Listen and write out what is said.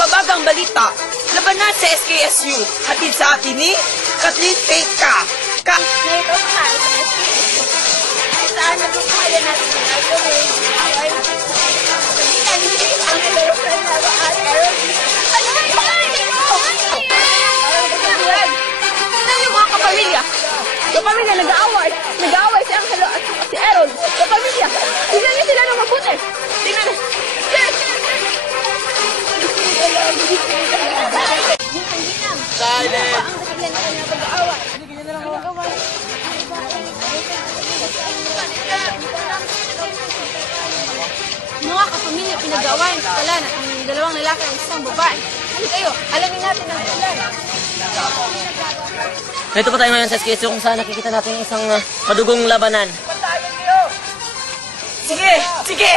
mabagang balita, labanan sa SKSU. Hatid sa atin ni Kathleen Faith Ka. Ngayon sa SKSU. Saan nagpupayan natin ang gagawin? Ang girlfriend na ba at Aaron? Ano ba ito? Yung mga kapamilya. Kapamilya, nag-aaway. Nag-aaway si Angelo at si Aaron. Kapamilya. Tingnan niyo sila ng mabuti. Tingnan niyo. Silent! Mga kapamilya, pinag-awayan sa talan at ang dalawang lalaki ang isang babae. Ano kayo? Alamin natin ang talan. Ito pa tayo ngayon sa SKSU kung saan nakikita natin isang madugong labanan. Sige! Sige!